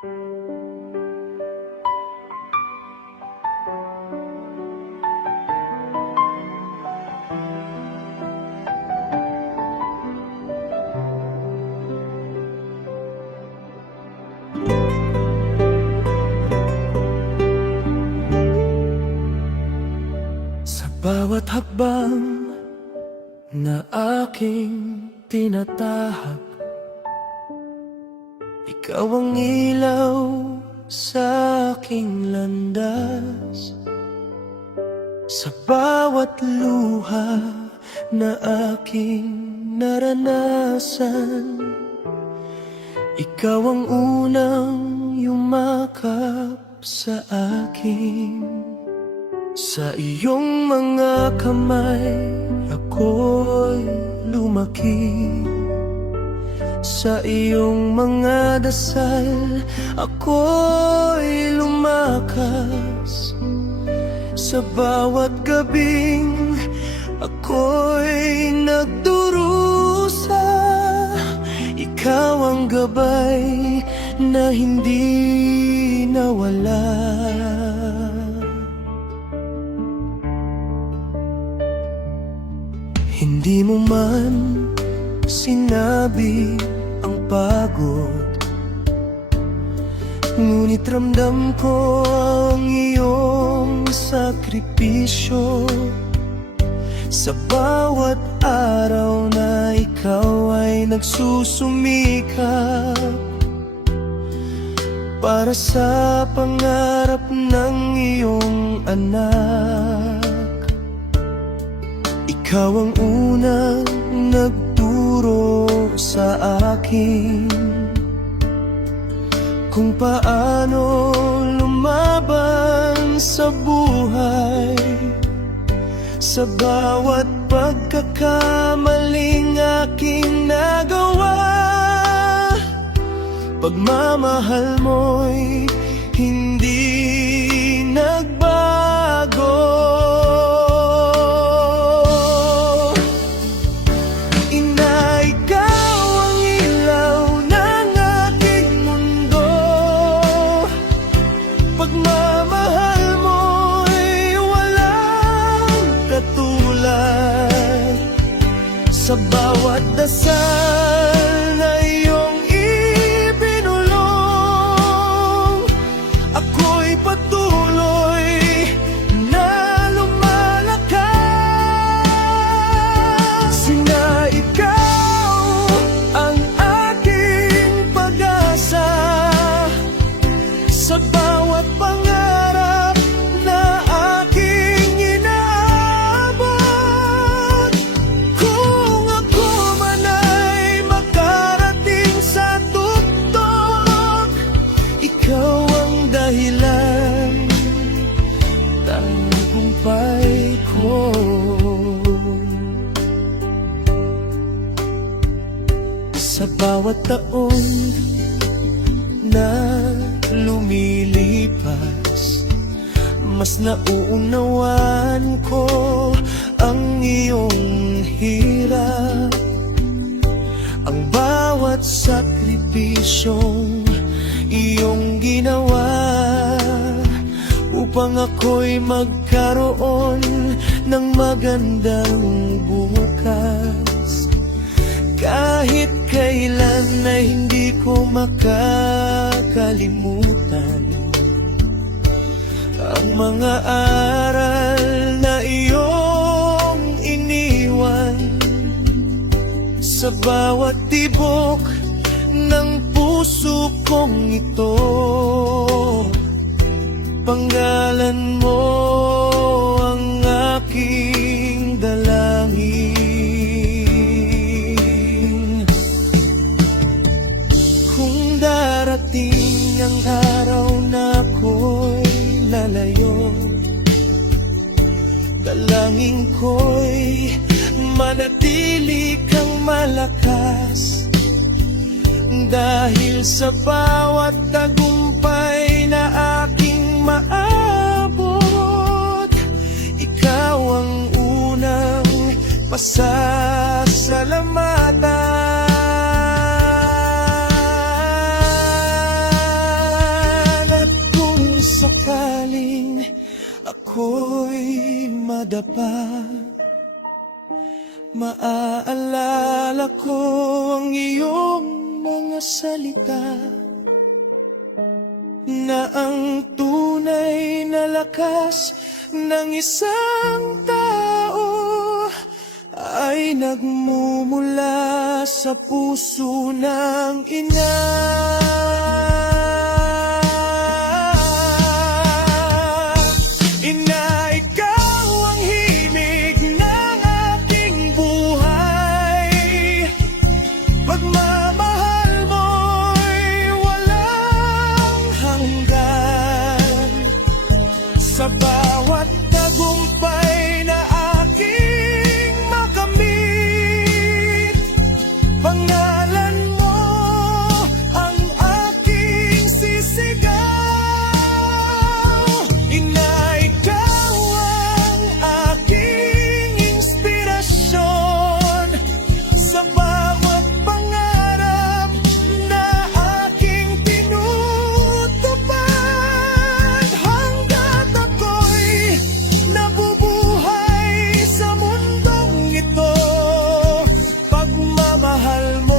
Sa bawat hakbang na aking tinatahak, ikaw ang ilaw sa aking landas. Sa bawat luha na aking naranasan, ikaw ang unang yumakap sa akin. Sa iyong mga kamay ako'y lumaki, sa iyong mga dasal ako'y lumakas. Sa bawat gabing ako'y nagdurusa, ikaw ang gabay na hindi nawala. Hindi mo man sinabi ang pagod, ngunit ramdam ko ang iyong sakripisyo. Sa bawat araw na ikaw ay nagsusumikap para sa pangarap ng iyong anak. Ikaw ang unang nagturo sa akin kung paano lumaban sa buhay. Sa bawat pagkakamaling aking nagawa, pagmamahal mo'y hindi nagbago. Sa bawat dasal na iyong ibinulong, ako'y patuloy na lumalakas. Na ikaw ang aking pag-asa sa bawat pangarap na aking inaabot. Kung ako man ay makarating sa tuktok, ikaw ang dahilan, tagumpay ko. Sa bawat taon na lumilipas, mas nauunawaan ko ang iyong hirap. Ang bawat sakripisyong iyong ginawa upang ako'y magkaroon ng magandang bukas. Kahit kailan na hindi ko makakalimutan ang mga aral na iyong iniwan. Sa bawat tibok ng puso kong ito, panggalan mo ang aking dalangin. Kung darating ang araw na ako'y lalayo, dalangin ko'y manatili kang malakas. Dahil sa bawat tagumpay na aking maabot, ikaw ang unang pasasalamatan. nadapa. Maaalala ko ang iyong mga salita, na ang tunay na lakas ng isang tao ay nagmumula sa puso ng ina. Ina, ikaw ang himig ng aking buhay. Pagmamahal mo'y walang hanggan. Sa bawat tagumpay na aking makamit, pangalan mo ang aking sisigaw. Ina, ikaw ang aking inspirasyon sa bawat pangarap na aking tinutupad. Hanggat ako'y nabubuhay sa mundong ito, pagmamahal mo